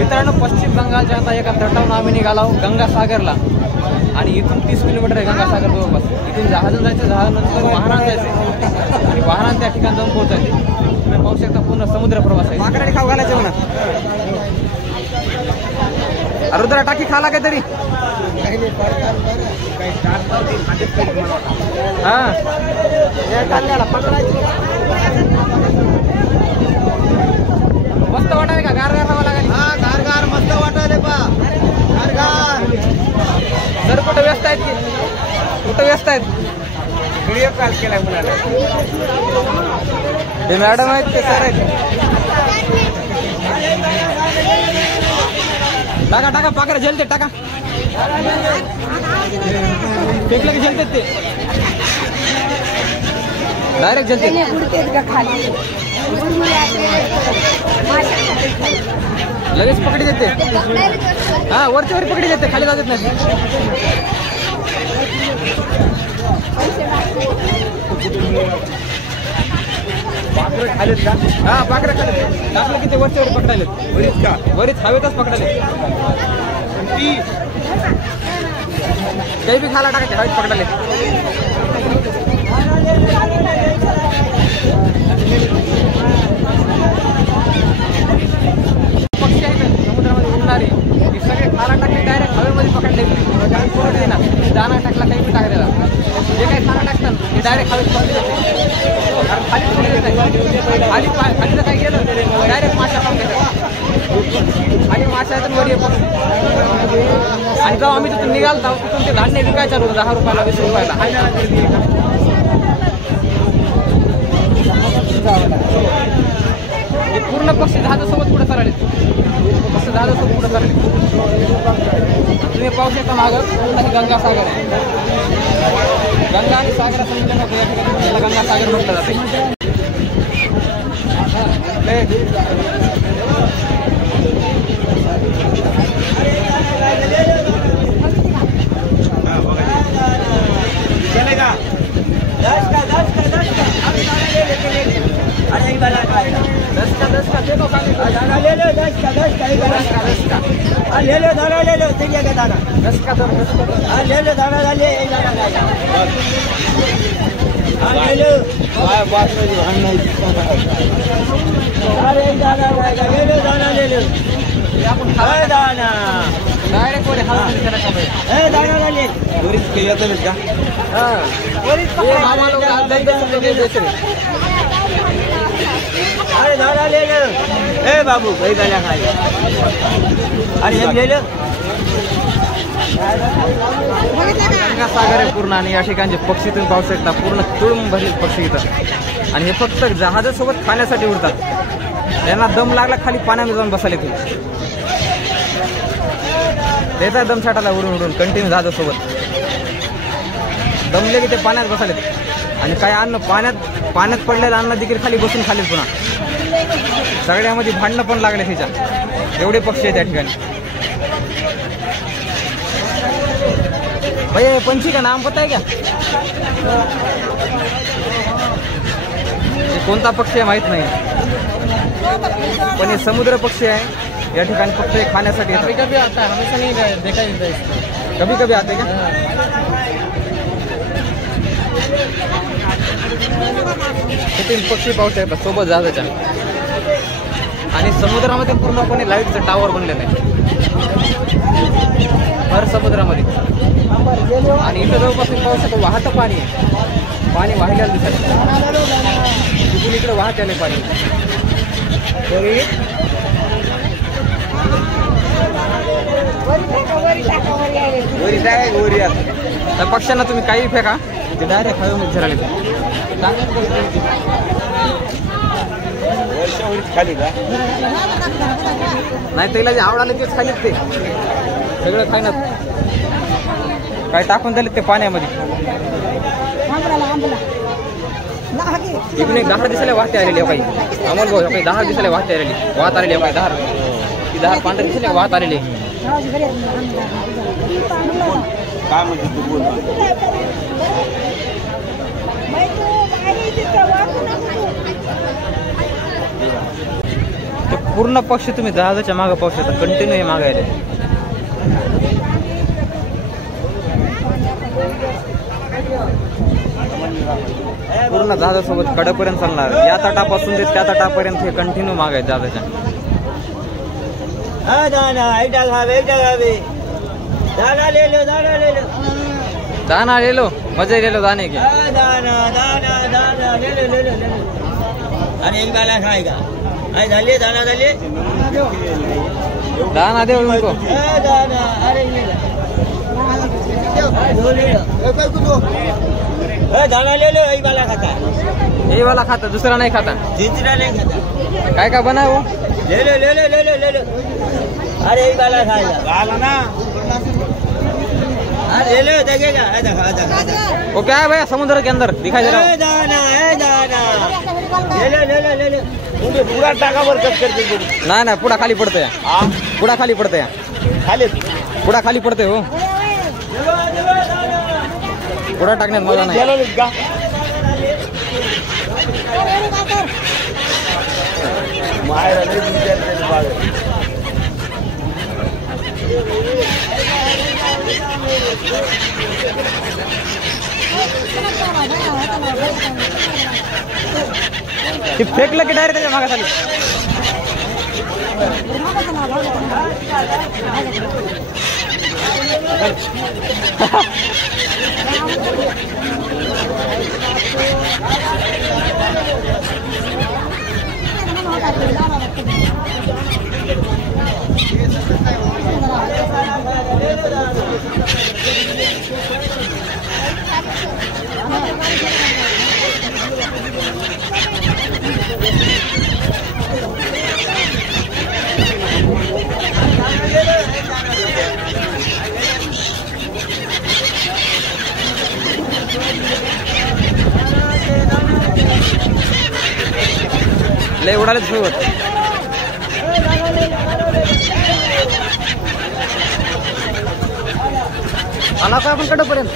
मित्रांनो, पश्चिम बंगालच्या आता एका तटावरून आम्ही निघालो गंगासागरला आणि इथून 30 किलोमीटर आहे गंगासागर जवळपास. इथून जहाजून जायचं, जहाजानंतर वाहनात जायचं आणि वाहनात त्या ठिकाणी जाऊन पोहोचायचे. तुम्ही पाहू शकता पूर्ण समुद्र प्रवास आहे. माकडे खाऊ घालायचे म्हणा. रुद्रा टाकी खाला काहीतरी. हा मस्त वाटायला का? गार गार हवा लागली. हा गार गार मस्त वाटायले पा. गार गार. सर कुठं व्यस्त आहेत की? कुठं व्यस्त आहेत? व्हिडिओ कॉल केलाय मुलाला. ते मॅडम आहेत ते सर आहेत. टाका टाका पाकरा जलते टाका. फेकलं की जलते ते डायरेक्ट जलते. लगेच पकडी देते. हा वरच्या वर पकडी देते, खाली जात नाही. हा पाकरा खाली टाकलं की ते वरच्या वर पकडायले. बरीच का वरीच हवेतच पकडायले. काही बी खाला टाकायचे, हवेत पकडायले. पक्षी आहेत समुद्रामध्ये उडणारे, हे सगळे खाला टाकले डायरेक्ट हवेमध्ये पकडले. पुरत ना दाना टाकला, काही बी टाकलेला, जे काही खाना टाकतात ते डायरेक्ट हवेत पकडले जाते. खाली खाली खाली जर काही गेलं डायरेक्ट माशा पकडतात. आणि माशा येतात वर येतात. आणि जेव्हा आम्ही तिथून निघाल तेव्हा तिथून ते धान्य विकायचं होतं 10 रुपयाला 20 रुपयाला. हे पूर्ण पक्षी जहाजासोबत पुढे सरळले. मस्त जहाजासोबत पुढे सरळले. तुम्ही पाहू शकता मागं पूर्ण गंगासागर आहे. गंगा आणि सागरा संमेलन होतं या ठिकाणी. त्याला गंगासागर म्हटलं जाते. बाबू भाई गाल्या खाई. अरे हे ले लो. गंगासागर आहे पूर्ण आणि या ठिकाणचे पक्षी तुम्ही पाहू शकता पूर्ण तुळून भरले पक्षी इथं. आणि हे फक्त जहाजासोबत खाण्यासाठी उडतात. त्यांना दम लागला खाली पाण्यामध्ये जाऊन बसायला तुम्ही. त्याचा दम छाटाला उडून उडून कंटिन्यू जहाजासोबत दमले की ते पाण्यात बसायले. आणि काय अन्न पाण्यात पडलेलं अन्न देखील खाली बसून खाली. पुन्हा सगळ्यामध्ये भांडणं पण लागले त्याच्यात. एवढे पक्षी आहेत त्या ठिकाणी. भैया पंछी का नाम पता है क्या? कोणता पक्षी आहे माहित नाही, पण हे समुद्र पक्षी आहे. या ठिकाणी फक्त हे खाण्यासाठी येतात. कभी आता है, हमेशा नहीं देखा जाता है. कभी कभी आते का? तीन पक्षी पाहू शकतात सोबत जहाजाच्या. आणि समुद्रामध्ये पूर्णपणे लाईटचं टावर बनलेलं आहे भर समुद्रामध्ये. आणि इथं जवळपास पाहू शकतो वाहतं पाणी आहे. पाणी वाहिलेलं दिसत. तिथून इकडे वाहत आले पाणी. त्या पक्ष्यांना तुम्ही काही फेका ते डायरेक्ट हवेमध्ये झराले. खाली का नाही त्याला जे आवडाले तेच खालीत. ते सगळं खायनात. काय टाकून दिले ते पाण्यामध्ये. इकडून एक 10 दिसायला वाहते आलेली काही अमोल भाऊ. काही 10 दिसायला वाहते आलेली वाहत आलेली काही 10 ती 10 पांढरे दिसायला वाहत आलेली. काय म्हणजे तू बोल. पूर्ण पक्ष तुम्ही जहाजाच्या मागे पाहू शकता, कंटिन्यू हे मागायला. पूर्ण जहाजासोबत कडेपर्यंत चालणार. या तटापासून ते त्या तटापर्यंत हे कंटिन्यू मागाय जहाजाच्या. दाना ले लो, मजे ले लो दाने के. अरे एक बाला खाएगा. आई झाले दाना झाले. दाना दे उनको. दाना अरे ले लो. दाना ले लो. एक बाला खाता. ये वाला खाता, दूसरा नहीं खाता. तीसरा नहीं खाता. काय का बना है वो? ले लो ले लो ले लो ले लो. अरे एक बाला खाएगा. बाला ना. ले लो देखेगा. वो क्या है भैया समुद्र के अंदर दिखाई दे रहा है. दाना है दाना. ले लो ले लो ले लो. पूरा टाका वर कट करते. नाही नाही, पुढा खाली पडतोय. पुढा खाली पडतोय. खाली पुढा खाली पडतोय हो. पुढा टाकण्यात मजा नाही. ते फेकलं की डायरेक्ट त्याच्या मागात आली. लय उडाले सोबत. आला का आपण कडेपर्यंत.